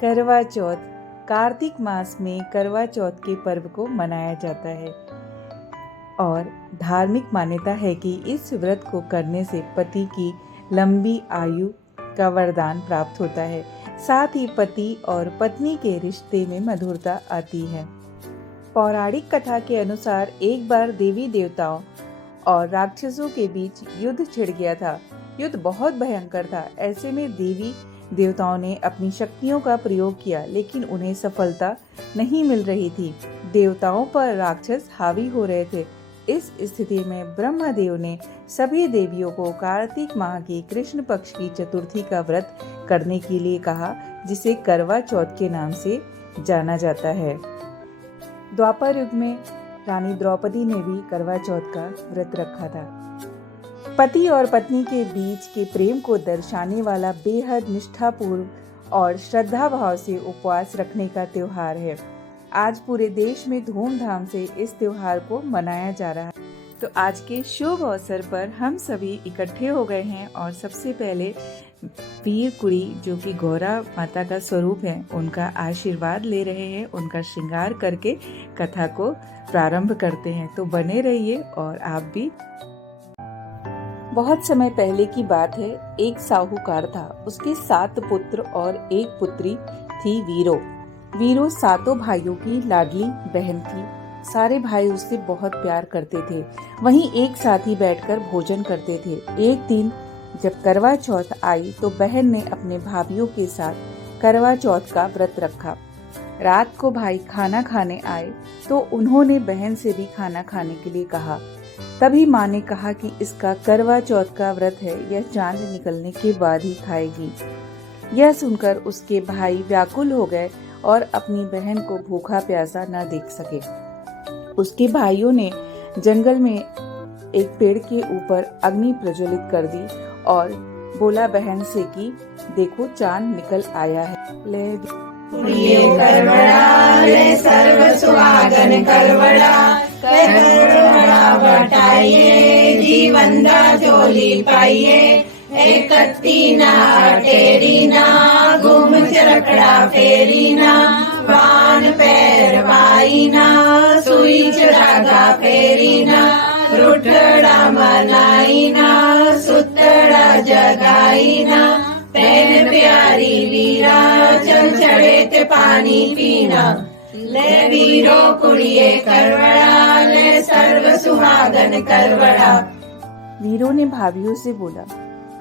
करवा चौथ कार्तिक मास में करवा चौथ के पर्व को मनाया जाता है और धार्मिक मान्यता है कि इस व्रत को करने से पति की लंबी आयु का वरदान प्राप्त होता है। साथ ही पति और पत्नी के रिश्ते में मधुरता आती है। पौराणिक कथा के अनुसार एक बार देवी देवताओं और राक्षसों के बीच युद्ध छिड़ गया था। युद्ध बहुत भयंकर था। ऐसे में देवी देवताओं ने अपनी शक्तियों का प्रयोग किया, लेकिन उन्हें सफलता नहीं मिल रही थी। देवताओं पर राक्षस हावी हो रहे थे। इस स्थिति में ब्रह्मदेव ने सभी देवियों को कार्तिक माह की कृष्ण पक्ष की चतुर्थी का व्रत करने के लिए कहा, जिसे करवा चौथ के नाम से जाना जाता है। द्वापर युग में रानी द्रौपदी ने भी करवा चौथ का व्रत रखा था। पति और पत्नी के बीच के प्रेम को दर्शाने वाला बेहद निष्ठापूर्व और श्रद्धा भाव से उपवास रखने का त्योहार है। आज पूरे देश में धूमधाम से इस त्योहार को मनाया जा रहा है। तो आज के शुभ अवसर पर हम सभी इकट्ठे हो गए हैं और सबसे पहले वीर कुड़ी, जो कि गौरा माता का स्वरूप है, उनका आशीर्वाद ले रहे हैं। उनका श्रृंगार करके कथा को प्रारंभ करते हैं। तो बने रहिए और आप भी। बहुत समय पहले की बात है। एक साहूकार था। उसके 7 पुत्र और 1 पुत्री थी वीरो। वीरो 7 भाइयों की लाडली बहन थी। सारे भाई उससे बहुत प्यार करते थे। वहीं एक साथ ही बैठकर भोजन करते थे। एक दिन जब करवा चौथ आई तो बहन ने अपने भाइयों के साथ करवा चौथ का व्रत रखा। रात को भाई खाना खाने आए तो उन्होंने बहन से भी खाना खाने के लिए कहा। तभी माँ ने कहा कि इसका करवा चौथ का व्रत है, यह चांद निकलने के बाद ही खाएगी। यह सुनकर उसके भाई व्याकुल हो गए और अपनी बहन को भूखा प्यासा न देख सके। उसके भाइयों ने जंगल में एक पेड़ के ऊपर अग्नि प्रज्वलित कर दी और बोला बहन से कि देखो चांद निकल आया है। ले करवड़ा ले सर्व सुहागन करवड़ा बटाइए जीवन दा झोली पाइए। एक तीना टेरी ना घूम चरकड़ा फेरी ना वान पैर वाई ना सुई चढ़ागा फेरी ना रुठड़ा मनाई ना सुतड़ा जगाई ना पैन प्यारी वीरा चल चढ़े ते पानी पीना। ले वीरो कुड़िए करवड़ा ले सर्व सुहागन करवड़ा। वीरों ने भाभियों से बोला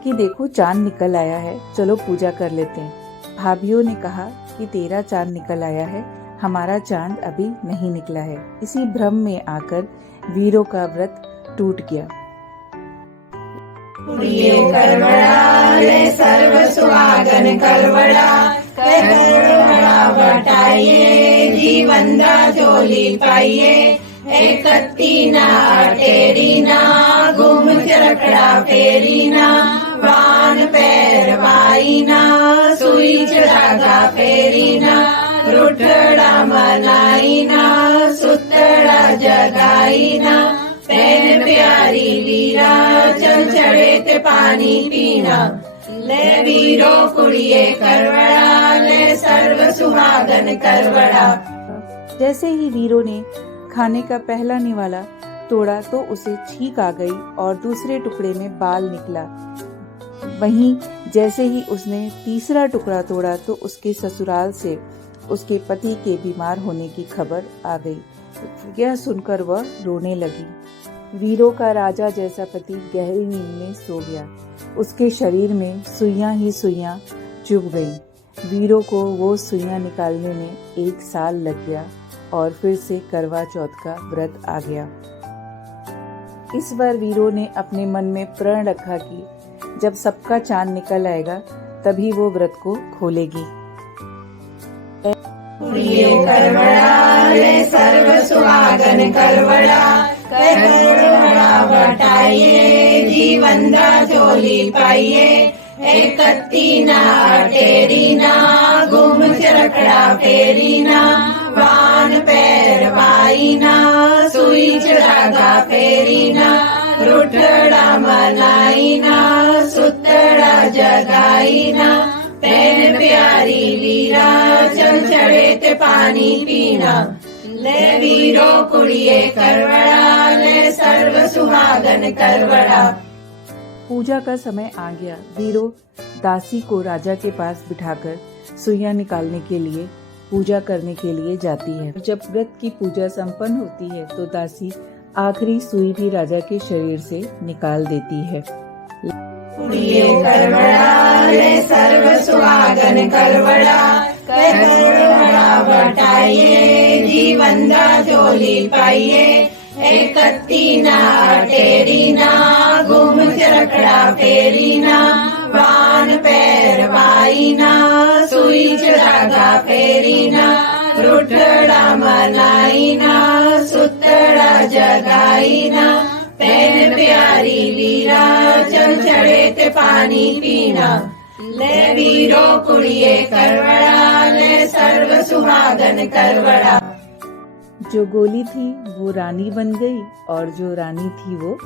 कि देखो चांद निकल आया है, चलो पूजा कर लेते हैं। भाभियों ने कहा कि तेरा चांद निकल आया है, हमारा चांद अभी नहीं निकला है। इसी भ्रम में आकर वीरों का व्रत टूट गया। करवड़ा ले सर्व सुहागन करवड़ा बटाइए जीवन दा झोली पाइए। एक तीना टेरी ना घूम चरकड़ा फेरी ना वान पैर वाई ना सुई चढ़ागा फेरी ना रुठड़ा मनाई ना सुतड़ा जगाई ना पैन प्यारी वीरा चल चढ़े ते पानी पीना। ले वीरो कुड़िए करवड़ा ले सर्व सुहागन करवड़ा। जैसे ही वीरों ने खाने का पहला निवाला तोड़ा तो उसे छींक आ गई और दूसरे टुकड़े में बाल निकला। वहीं जैसे ही उसने तीसरा टुकड़ा तोड़ा तो उसके ससुराल से उसके पति के बीमार होने की खबर आ गई। यह सुनकर वह रोने लगी। वीरों का राजा जैसा पति गहरी नींद में सो गया। उसके शरीर में सुइयां ही सुइयां चुभ गईं। वीरों को वो सुइयां निकालने में 1 साल लग गया और फिर से करवा चौथ का व्रत आ गया। इस बार वीरों ने अपने मन में प्रण रखा कि जब सबका चांद निकल आएगा तभी वो व्रत को खोलेगी। करवड़ा ले सर्व सुहागन करवड़ा बटाइए जीवन दा झोली पाइए। एक तीना टेरी ना घूम चरकड़ा फेरी ना वान पैर वाई ना सुई चढ़ागा फेरी ना रुठड़ा मनाई ना सुतड़ा जगाई ना पैन प्यारी वीरा ते पानी पीना। ले वीरो कुड़िए करवड़ा, ले सर्व सुहागन करवड़ा। पूजा का समय आ गया। वीरो दासी को राजा के पास बिठाकर सुइयां निकालने के लिए पूजा करने के लिए जाती है। जब व्रत की पूजा संपन्न होती है तो दासी आखिरी सुई भी राजा के शरीर से निकाल देती है। कुड़िए करवड़ा, ले सर्व सुहागन करवड़ा। करवड़ा बटाइए, जीवन दा झोली पाइए। एकत्ती ना टेरी ना, घूम चरकड़ा फेरी ना। वान पैर वाई ना, सुई चरागा फेरी ना। रुठड़ा मनाई ना, सुतड़ा जगाई ना। पैन प्यारी वीरा, चल चढ़े ते पानी पीना। ले वीरो कुड़िए करवड़ा, ले सर्व सुहागन करवड़ा। जो गोली थी वो रानी बन गई और जो रानी थी वो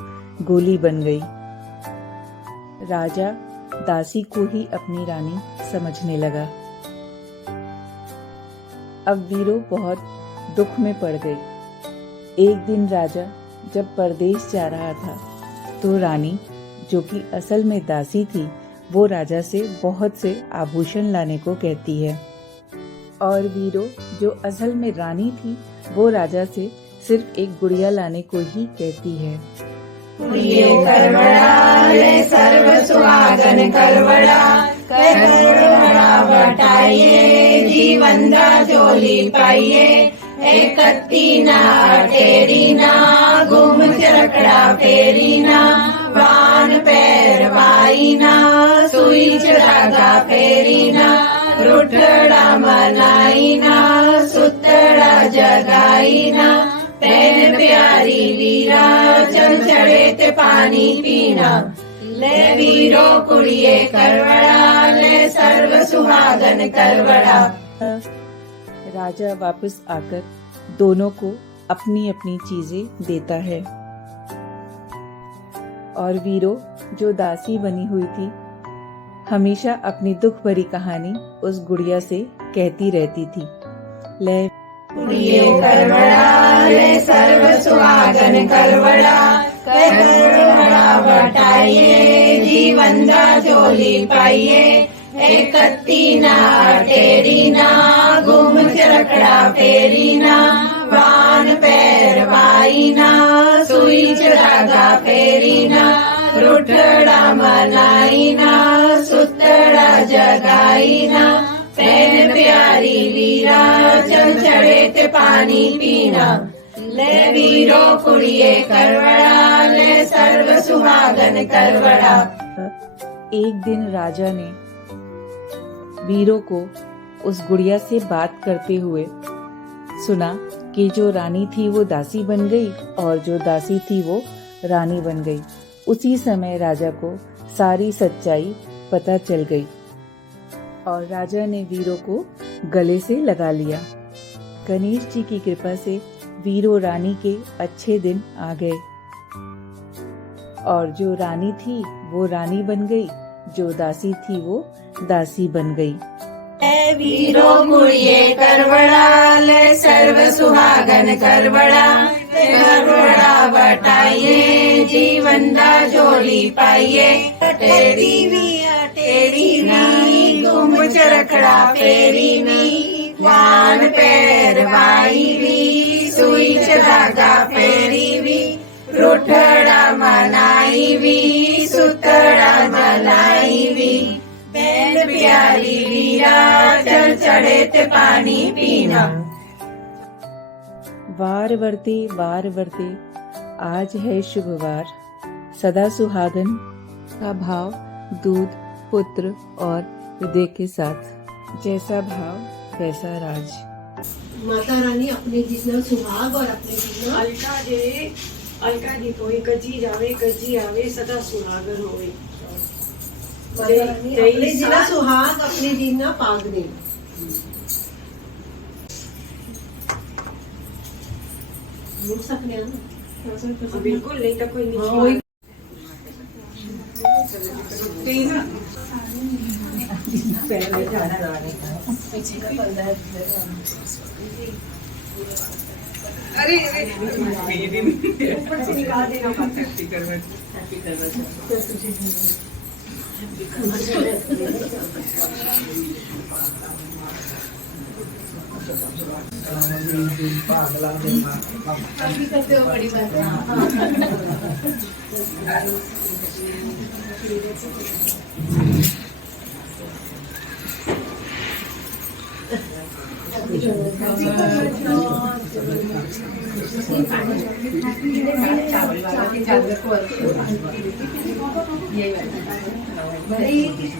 गोली बन गई। राजा दासी को ही अपनी रानी समझने लगा। अब वीरो बहुत दुख में पड़ गई। एक दिन राजा जब परदेश जा रहा था तो रानी, जो कि असल में दासी थी, वो राजा से बहुत से आभूषण लाने को कहती है और वीरो, जो असल में रानी थी, वो राजा से सिर्फ एक गुड़िया लाने को ही कहती है। कुड़िए करवड़ा, ले सर्व सुहागन करवड़ा। करवड़ा बटाइए, जीवन दा झोली पाइए। एकत्ती ना टेरी ना, घूम चरकड़ा फेरी ना। वान पैर वाई ना, सुई चरागा फेरी ना। रुठड़ा मनाई ना, सुतड़ा जगाई ना। पैन प्यारी वीरा, चल चढ़े ते पानी पीना। ले वीरो कुड़िए करवड़ा, ले सर्व सुहागन करवड़ा। राजा वापस आकर दोनों को अपनी अपनी चीजें देता है और वीरो, जो दासी बनी हुई थी, हमेशा अपनी दुख भरी कहानी उस गुड़िया से कहती रहती थी। ले कुड़िए करवड़ा, ले सर्व सुहागन करवड़ा। करवड़ा बटाइए, जीवन दा झोली पाइए। एकत्ती ना टेरी ना, घूम चरकड़ा फेरी ना। वान पैर वाई ना, सुई चरागा फेरी ना। रुठड़ा मनाई ना, सुतड़ा जगाई ना। पैन प्यारी वीरा, चल चढ़े ते पानी पीना। ले वीरो कुड़िए करवड़ा, ले सर्व सुहागन करवड़ा। एक दिन राजा ने वीरो को उस गुड़िया से बात करते हुए सुना कि जो रानी थी वो दासी बन गई और जो दासी थी वो रानी बन गई। उसी समय राजा को सारी सच्चाई पता चल गई और राजा ने वीरो को गले से लगा लिया। गणेश जी की कृपा से वीरो रानी के अच्छे दिन आ गए और जो रानी थी वो रानी बन गई, जो दासी थी वो दासी बन गई। वीरो कुड़िए करवड़ा, ले सर्व सुहागन करवड़ा। करवड़ा बटाइए, जीवन दा झोली पाइए। टेरी नी, घूम चरखड़ा फेरी नी। वान पैर वाई वी, सुई चरागा फेरी वी। रुठड़ा मनाई वी, सुतड़ा मलाई वी। बैन प्यारी वीरा, चल चढ़े ते पानी पीना। वार वर्ते आज है शुभवार। सदा सुहागन का भाव दूध, पुत्र और हृदय के साथ। जैसा भाव वैसा राज। माता रानी अपने जितना सुहाग और अपने जितना अलका गीत होई, कजी आवे सदा सुहागन होई। माता रानी अपने जितना सुहाग अपने जितना पागने। मुड़ सकने हैं ना? बिल्कुल नहीं तो कोई हाँ, नहीं। वही। पहले जाना पीछे का पर्दा है ऊपर से निकाल देना अभी करते हो बड़ी बात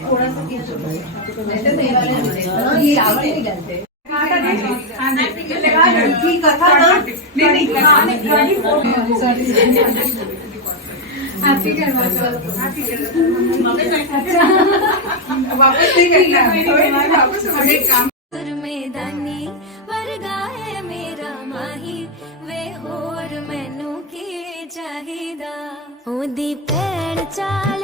थोड़ा सा ये चावल नहीं डालते वापस नहीं करना मैदानी वर्गा है मेरा माही वे होर मैनू की चाहिदा ओदी पैण चाल